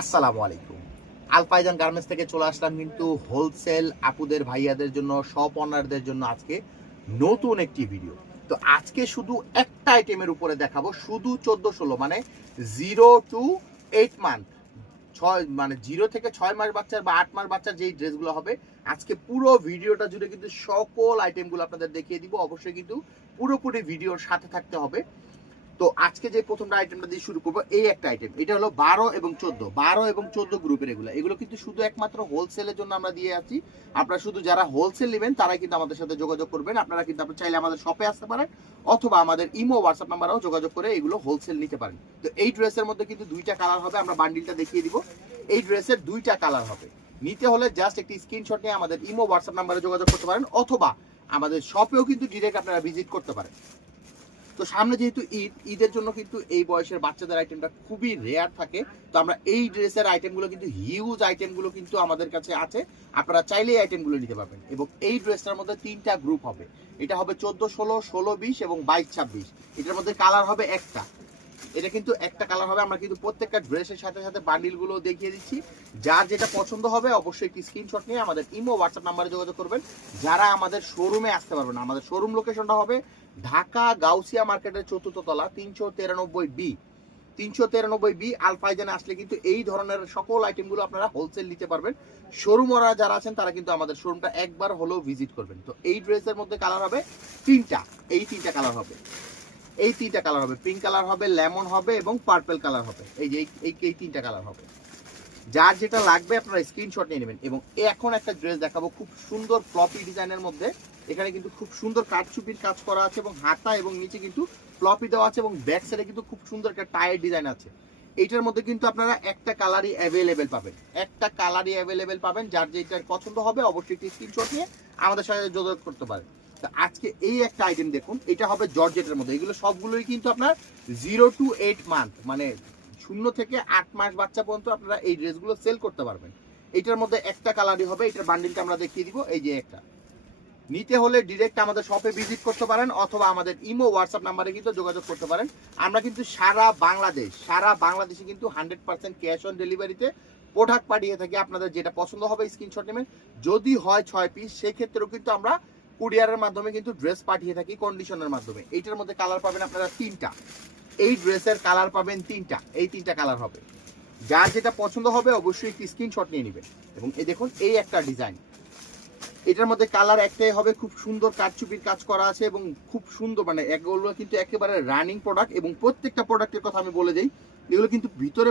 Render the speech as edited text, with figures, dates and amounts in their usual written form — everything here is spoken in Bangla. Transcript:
আসসালামু আলাইকুম। আলফাইজান গার্মেন্টস থেকে চলে আসলাম কিন্তু হোলসেল আপুদের ভাইয়াদের জন্য, শপ ওনারদের জন্য আজকে নতুন একটি ভিডিও। তো আজকে শুধু একটা আইটেমের উপরে দেখাবো, শুধু 14-16 মানে 0 টু 8 মান্থ, 6 মানে 0 থেকে 6 মাস বাচ্চার বা 8 মাস বাচ্চার যেই ড্রেসগুলো হবে, আজকে পুরো ভিডিওটা জুড়ে কিন্তু সকল আইটেমগুলো আপনাদের দেখিয়ে দিব। অবশ্যই কিন্তু পুরোপুরি ভিডিওর সাথে থাকতে হবে। তো আজকে যে প্রথমটা আইটেমটা দিয়ে শুরু করবো, এই একটা আইটেম, এটা হলো 12 এবং 14 গ্রুপের এগুলো কিন্তু শুধু একমাত্র হোলসেলের জন্য আমরা দিয়ে আছি। আপনারা শুধু যারা হোলসেল নেবেন তারাই কিন্তু আমাদের সাথে যোগাযোগ করবেন। আপনারা কিন্তু আপনি চাইলে আমাদের শপে আসতে পারেন অথবা আমাদের ইমো হোয়াটসঅ্যাপ নাম্বারেও যোগাযোগ করে এগুলো হোলসেল নিতে পারেন। তো এই ড্রেসের মধ্যে কিন্তু দুইটা কালার হবে, আমরা বান্ডিলটা দেখিয়ে দিব। এই ড্রেসের দুইটা কালার হবে। নিতে হলে জাস্ট একটি স্ক্রিনশট নিয়ে আমাদের ইমো হোয়াটসঅ্যাপ নাম্বারে যোগাযোগ করতে পারেন অথবা আমাদের শপেও কিন্তু ডিরেক্ট আপনারা ভিজিট করতে পারেন। তো সামনে যেহেতু ঈদের জন্য কিন্তু এই বয়সের বাচ্চাদের আইটেমটা খুবই রেয়ার থাকে। তো আমরা এই ড্রেসের আইটেমগুলো কিন্তু হিউজ আইটেমগুলো কিন্তু আমাদের কাছে আছে, আপনারা চাইলে এই আইটেমগুলো নিতে পারবেন। এবং এই ড্রেসটার মধ্যে তিনটা গ্রুপ হবে, এটা হবে 14-16, 16-20 এবং 22-26। এটার মধ্যে কালার হবে একটা, এটা কিন্তু একটা কালার হবে। আমরা কিন্তু প্রত্যেকটা ড্রেসের সাথে সাথে বান্ডিলগুলো দেখিয়ে দিচ্ছি। যার যেটা পছন্দ হবে অবশ্যই একটি স্ক্রিনশট নিয়ে আমাদের ইমো হোয়াটসঅ্যাপ নাম্বারে যোগাযোগ করবেন। যারা আমাদের শোরুমে আসতে পারবেন না, আমাদের শোরুম লোকেশনটা হবে ঢাকা গাউসিয়া মার্কেটের 4র্থ তলা 393B। 393B আলফাইজানে আসলে কিন্তু এই ধরনের সকল আইটেমগুলো আপনারা হোলসেল নিতে পারবেন। শোরুম ওরা যারা আছেন তারা কিন্তু আমাদের শোরুমটা একবার হলেও ভিজিট করবেন। তো এই ড্রেসের মধ্যে কালার হবে তিনটা, এই তিনটা কালার হবে, এই তিনটা কালার হবে, পিঙ্ক কালার হবে, লেমন হবে এবং পার্পল কালার হবে। এই যে এই তিনটা কালার হবে। যার যেটা লাগবে আপনারা স্ক্রিনশট নিয়ে নেবেন। এবং এখন একটা ড্রেস দেখাবো খুব সুন্দর ফ্লপি ডিজাইনের মধ্যে। এখানে কিন্তু খুব সুন্দর কাঠচুপির কাজ করা আছে এবং হাতা এবং নিচে কিন্তু ফ্লপি দেওয়া আছে এবং ব্যাক সাইডে কিন্তু খুব সুন্দর একটা টায়ার ডিজাইন আছে। এইটার মধ্যে কিন্তু আপনারা একটা কালারই অ্যাভেলেবেল পাবেন, একটা কালারই অ্যাভেলেবেল পাবেন। যার যেটার পছন্দ হবে অবশ্যই একটি স্ক্রিনশট নিয়ে আমাদের সাথে যোগাযোগ করতে পারেন। তো আজকে এই একটা আইটেম দেখুন, এটা হবে জর্জেটের মধ্যে। এগুলো সবগুলোই কিন্তু আপনার 0 টু 8 মান্থ মানে 0 থেকে 8 মাস বাচ্চা পর্যন্ত আপনারা এই ড্রেসগুলো সেল করতে পারবেন। এটার মধ্যে একটা কালারই হবে, এটার বান্ডিলটা আমরা দেখিয়ে দিব। এই যে একটা, নিতে হলে ডিরেক্ট আমাদের শপে ভিজিট করতে পারেন অথবা আমাদের ইমো হোয়াটসঅ্যাপ নাম্বারে কিন্তু যোগাযোগ করতে পারেন। আমরা কিন্তু সারা বাংলাদেশে কিন্তু 100% ক্যাশ অন ডেলিভারিতে প্রোডাক্ট পাঠিয়ে থাকি। আপনাদের যেটা পছন্দ হবে স্ক্রিনশট নেবেন। যদি হয় 6 পিস সেক্ষেত্রেও কিন্তু আমরা কুরিয়ারের মাধ্যমে কিন্তু ড্রেস পাঠিয়ে থাকি কন্ডিশনের মাধ্যমে। এইটার মধ্যে কালার পাবেন আপনারা তিনটা, এই ড্রেসের কালার পাবেন তিনটা, এই তিনটা কালার হবে। যার যেটা পছন্দ হবে অবশ্যই একটি স্ক্রিনশট নিয়ে নেবেন। এবং এই দেখুন এই একটা ডিজাইন, এটার মধ্যে কালার একটাই হবে, খুব সুন্দর কাঠচুপির কাজ করা আছে এবং খুব সুন্দর, মানে এগুলো কিন্তু একেবারে রানিং প্রোডাক্ট। এবং প্রত্যেকটা প্রোডাক্টের কথা আমি বলে দিই, এগুলো কিন্তু ভিতরে